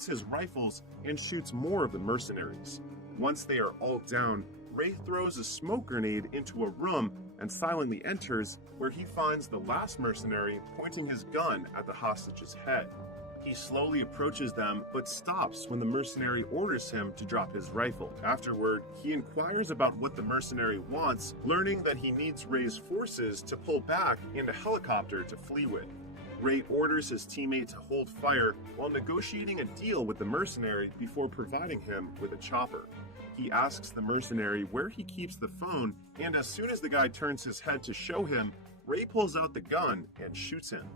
loads his rifles and shoots more of the mercenaries. Once they are all down, Ray throws a smoke grenade into a room and silently enters, where he finds the last mercenary pointing his gun at the hostage's head. He slowly approaches them, but stops when the mercenary orders him to drop his rifle. Afterward, he inquires about what the mercenary wants, learning that he needs Ray's forces to pull back and a helicopter to flee with. Ray orders his teammate to hold fire while negotiating a deal with the mercenary before providing him with a chopper. He asks the mercenary where he keeps the phone, and as soon as the guy turns his head to show him, Ray pulls out the gun and shoots him.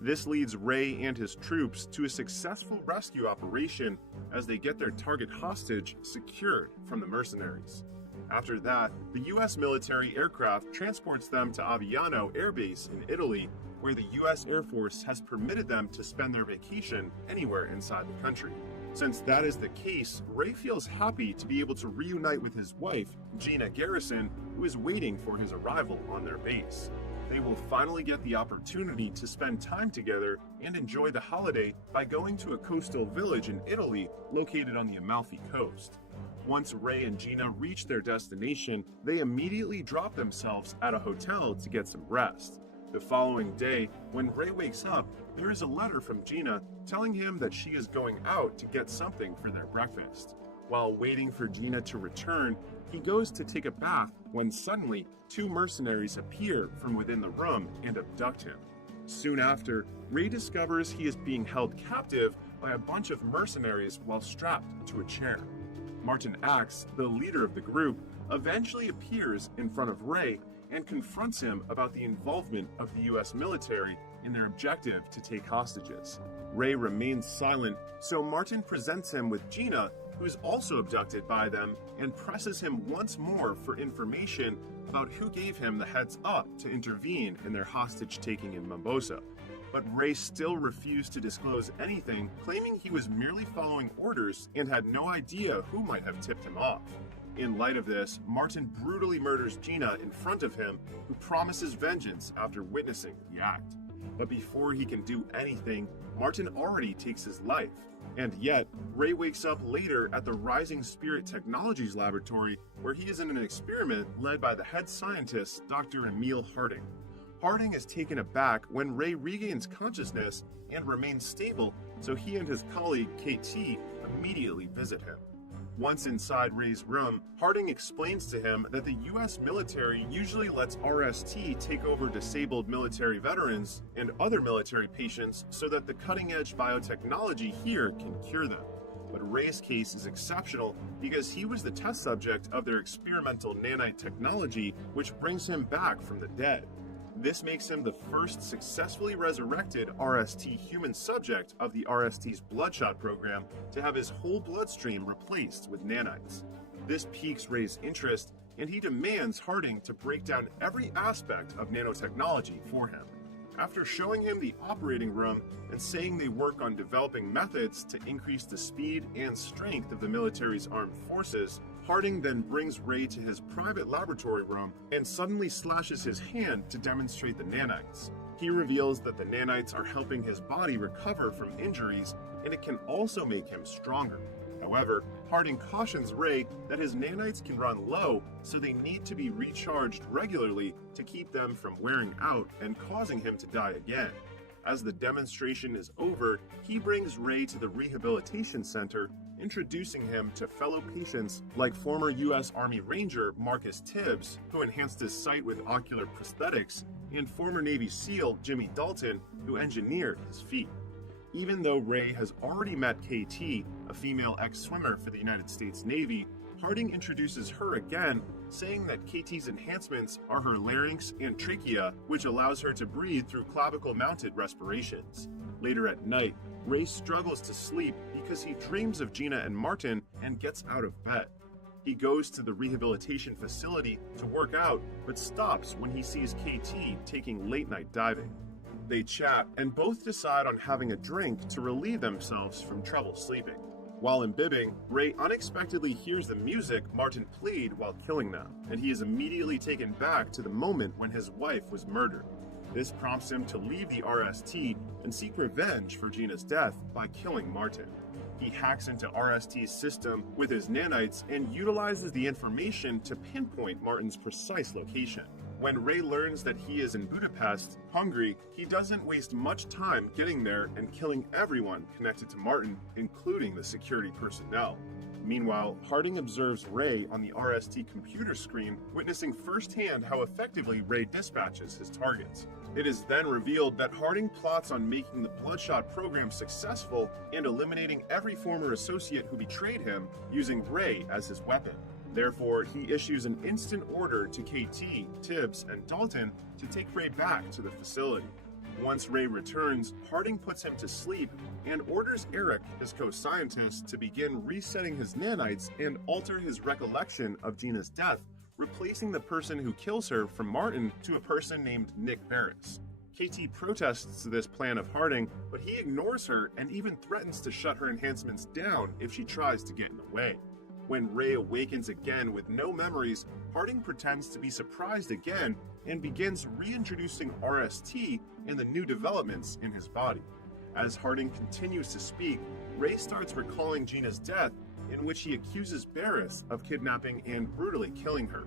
This leads Ray and his troops to a successful rescue operation as they get their target hostage secured from the mercenaries. After that, the US military aircraft transports them to Aviano Air Base in Italy, where the US Air Force has permitted them to spend their vacation anywhere inside the country. Since that is the case, Ray feels happy to be able to reunite with his wife, Gina Garrison, who is waiting for his arrival on their base. They will finally get the opportunity to spend time together and enjoy the holiday by going to a coastal village in Italy located on the Amalfi Coast. Once Ray and Gina reach their destination, they immediately drop themselves at a hotel to get some rest. The following day, when Ray wakes up, there is a letter from Gina telling him that she is going out to get something for their breakfast. While waiting for Gina to return, he goes to take a bath when suddenly 2 mercenaries appear from within the room and abduct him. Soon after, Ray discovers he is being held captive by a bunch of mercenaries while strapped to a chair. Martin Axe, the leader of the group, eventually appears in front of Ray and confronts him about the involvement of the US military in their objective to take hostages. Ray remains silent, so Martin presents him with Gina, who is also abducted by them, and presses him once more for information about who gave him the heads up to intervene in their hostage-taking in Mombosa. But Ray still refused to disclose anything, claiming he was merely following orders and had no idea who might have tipped him off. In light of this, Martin brutally murders Gina in front of him, who promises vengeance after witnessing the act. But before he can do anything, Martin already takes his life. And yet, Ray wakes up later at the Rising Spirit Technologies laboratory, where he is in an experiment led by the head scientist, Dr. Emil Harding. Harding is taken aback when Ray regains consciousness and remains stable, so he and his colleague, KT, immediately visit him. Once inside Ray's room, Harding explains to him that the US military usually lets RST take over disabled military veterans and other military patients so that the cutting-edge biotechnology here can cure them. But Ray's case is exceptional because he was the test subject of their experimental nanite technology, which brings him back from the dead. This makes him the first successfully resurrected RST human subject of the RST's Bloodshot program to have his whole bloodstream replaced with nanites. This piques Ray's interest, and he demands Harding to break down every aspect of nanotechnology for him. After showing him the operating room and saying they work on developing methods to increase the speed and strength of the military's armed forces, Harding then brings Ray to his private laboratory room and suddenly slashes his hand to demonstrate the nanites. He reveals that the nanites are helping his body recover from injuries, and it can also make him stronger. However, Harding cautions Ray that his nanites can run low, so they need to be recharged regularly to keep them from wearing out and causing him to die again. As the demonstration is over, he brings Ray to the rehabilitation center, introducing him to fellow patients like former US Army Ranger Marcus Tibbs, who enhanced his sight with ocular prosthetics, and former Navy SEAL Jimmy Dalton, who engineered his feet. Even though Ray has already met KT, a female ex-swimmer for the United States Navy, Harding introduces her again, saying that KT's enhancements are her larynx and trachea, which allows her to breathe through clavicle-mounted respirations. Later at night, Ray struggles to sleep because he dreams of Gina and Martin and gets out of bed. He goes to the rehabilitation facility to work out, but stops when he sees KT taking late-night diving. They chat and both decide on having a drink to relieve themselves from trouble sleeping. While imbibing, Ray unexpectedly hears the music Martin played while killing them, and he is immediately taken back to the moment when his wife was murdered. This prompts him to leave the RST and seek revenge for Gina's death by killing Martin. He hacks into RST's system with his nanites and utilizes the information to pinpoint Martin's precise location. When Ray learns that he is in Budapest, Hungary, he doesn't waste much time getting there and killing everyone connected to Martin, including the security personnel. Meanwhile, Harding observes Ray on the RST computer screen, witnessing firsthand how effectively Ray dispatches his targets. It is then revealed that Harding plots on making the Bloodshot program successful and eliminating every former associate who betrayed him, using Ray as his weapon. Therefore, he issues an instant order to KT, Tibbs, and Dalton to take Ray back to the facility. Once Ray returns, Harding puts him to sleep and orders Eric, his co-scientist, to begin resetting his nanites and alter his recollection of Gina's death, replacing the person who kills her from Martin to a person named Nick Barris. KT protests this plan of Harding, but he ignores her and even threatens to shut her enhancements down if she tries to get in the way. When Ray awakens again with no memories, Harding pretends to be surprised again and begins reintroducing RST and the new developments in his body. As Harding continues to speak, Ray starts recalling Gina's death, in which he accuses Barris of kidnapping and brutally killing her.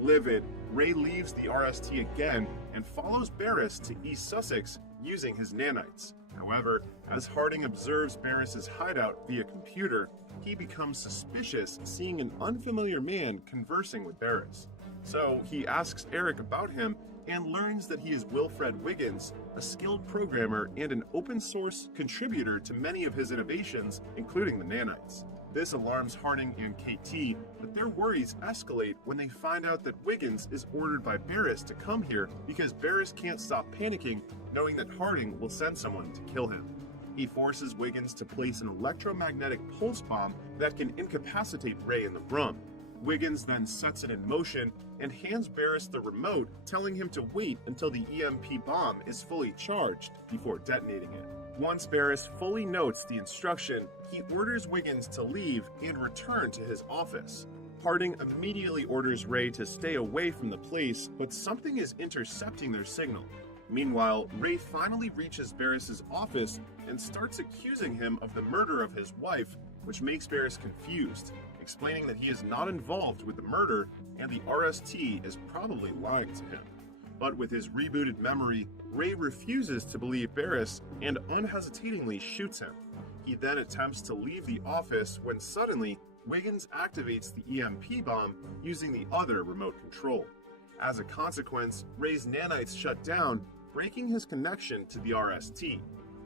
Livid, Ray leaves the RST again and follows Barris to East Sussex using his nanites. However, as Harding observes Barris's hideout via computer, he becomes suspicious seeing an unfamiliar man conversing with Barris. So he asks Eric about him and learns that he is Wilfred Wiggins, a skilled programmer and an open source contributor to many of his innovations, including the nanites. This alarms Harding and KT, but their worries escalate when they find out that Wiggins is ordered by Barris to come here because Barris can't stop panicking, knowing that Harding will send someone to kill him. He forces Wiggins to place an electromagnetic pulse bomb that can incapacitate Ray in the room. Wiggins then sets it in motion and hands Barris the remote, telling him to wait until the EMP bomb is fully charged before detonating it. Once Barris fully notes the instruction, he orders Wiggins to leave and return to his office. Harding immediately orders Ray to stay away from the place, but something is intercepting their signal. Meanwhile, Ray finally reaches Barris's office and starts accusing him of the murder of his wife, which makes Barris confused, explaining that he is not involved with the murder and the RST is probably lying to him. But with his rebooted memory, Ray refuses to believe Barris and unhesitatingly shoots him. He then attempts to leave the office when suddenly Wiggins activates the EMP bomb using the other remote control. As a consequence, Ray's nanites shut down, breaking his connection to the RST.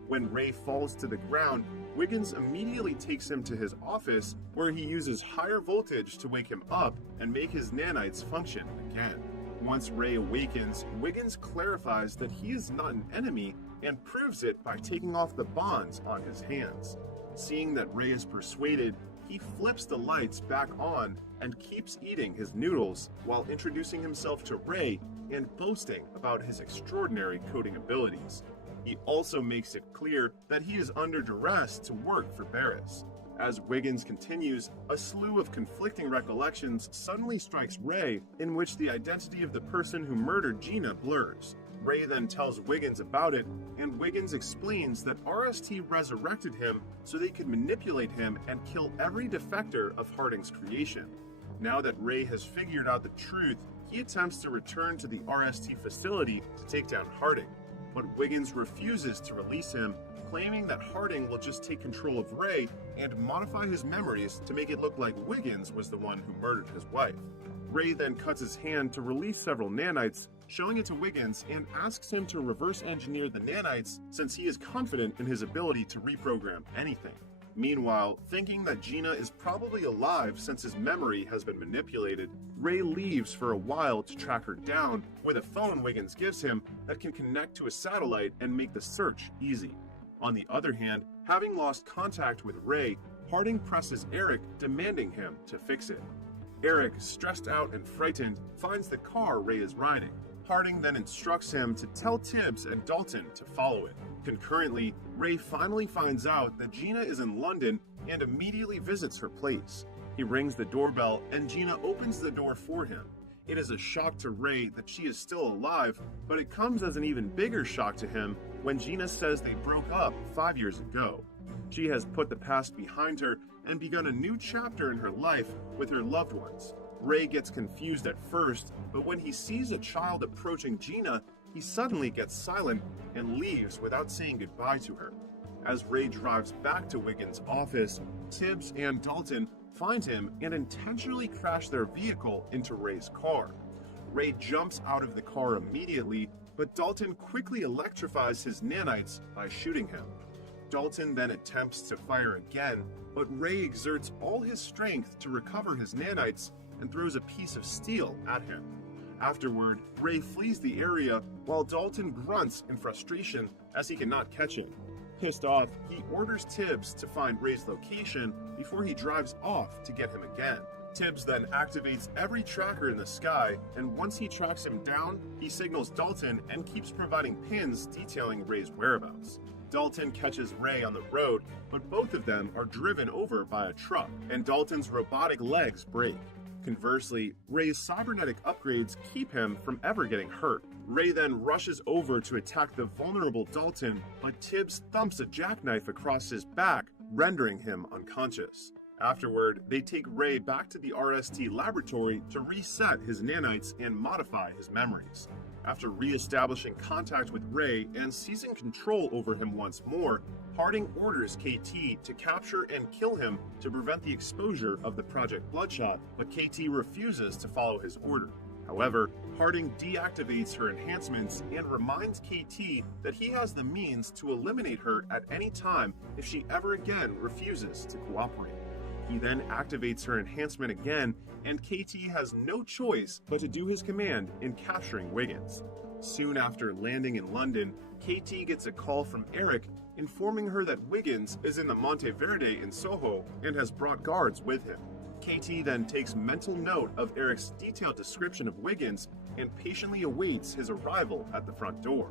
When Ray falls to the ground, Wiggins immediately takes him to his office, where he uses higher voltage to wake him up and make his nanites function again. Once Ray awakens, Wiggins clarifies that he is not an enemy and proves it by taking off the bonds on his hands. Seeing that Ray is persuaded, he flips the lights back on and keeps eating his noodles while introducing himself to Ray and boasting about his extraordinary coding abilities. He also makes it clear that he is under duress to work for Barris. As Wiggins continues, a slew of conflicting recollections suddenly strikes Ray, in which the identity of the person who murdered Gina blurs. Ray then tells Wiggins about it, and Wiggins explains that RST resurrected him so they could manipulate him and kill every defector of Harding's creation. Now that Ray has figured out the truth, he attempts to return to the RST facility to take down Harding, but Wiggins refuses to release him, claiming that Harding will just take control of Ray and modify his memories to make it look like Wiggins was the one who murdered his wife. Ray then cuts his hand to release several nanites, showing it to Wiggins and asks him to reverse engineer the nanites since he is confident in his ability to reprogram anything. Meanwhile, thinking that Gina is probably alive since his memory has been manipulated, Ray leaves for a while to track her down with a phone Wiggins gives him that can connect to a satellite and make the search easy. On the other hand, having lost contact with Ray, Harding presses Eric, demanding him to fix it. Eric, stressed out and frightened, finds the car Ray is riding. Harding then instructs him to tell Tibbs and Dalton to follow it. Concurrently, Ray finally finds out that Gina is in London and immediately visits her place. He rings the doorbell and Gina opens the door for him. It is a shock to Ray that she is still alive, but it comes as an even bigger shock to him when Gina says they broke up 5 years ago. She has put the past behind her and begun a new chapter in her life with her loved ones. Ray gets confused at first, but when he sees a child approaching Gina, he suddenly gets silent and leaves without saying goodbye to her. As Ray drives back to Wiggins' office, Tibbs and Dalton find him and intentionally crash their vehicle into Ray's car. Ray jumps out of the car immediately, but Dalton quickly electrifies his nanites by shooting him. Dalton then attempts to fire again, but Ray exerts all his strength to recover his nanites and throws a piece of steel at him. Afterward, Ray flees the area while Dalton grunts in frustration as he cannot catch him. Pissed off, he orders Tibbs to find Ray's location before he drives off to get him again. Tibbs then activates every tracker in the sky, and once he tracks him down, he signals Dalton and keeps providing pins detailing Ray's whereabouts. Dalton catches Ray on the road, but both of them are driven over by a truck, and Dalton's robotic legs break. Conversely, Ray's cybernetic upgrades keep him from ever getting hurt. Ray then rushes over to attack the vulnerable Dalton, but Tibbs thumps a jackknife across his back, rendering him unconscious. Afterward, they take Ray back to the RST laboratory to reset his nanites and modify his memories. After re-establishing contact with Ray and seizing control over him once more, Harding orders KT to capture and kill him to prevent the exposure of the Project Bloodshot, but KT refuses to follow his order. However, Harding deactivates her enhancements and reminds KT that he has the means to eliminate her at any time if she ever again refuses to cooperate. He then activates her enhancement again, and KT has no choice but to do his command in capturing Wiggins. Soon after landing in London, KT gets a call from Eric informing her that Wiggins is in the Monteverde in Soho and has brought guards with him. KT then takes mental note of Eric's detailed description of Wiggins and patiently awaits his arrival at the front door.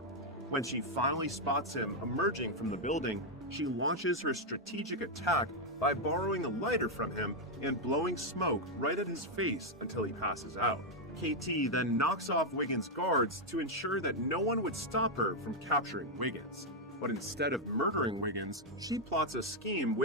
When she finally spots him emerging from the building, she launches her strategic attack by borrowing a lighter from him and blowing smoke right at his face until he passes out. KT then knocks off Wiggins' guards to ensure that no one would stop her from capturing Wiggins. But instead of murdering Wiggins, she plots a scheme with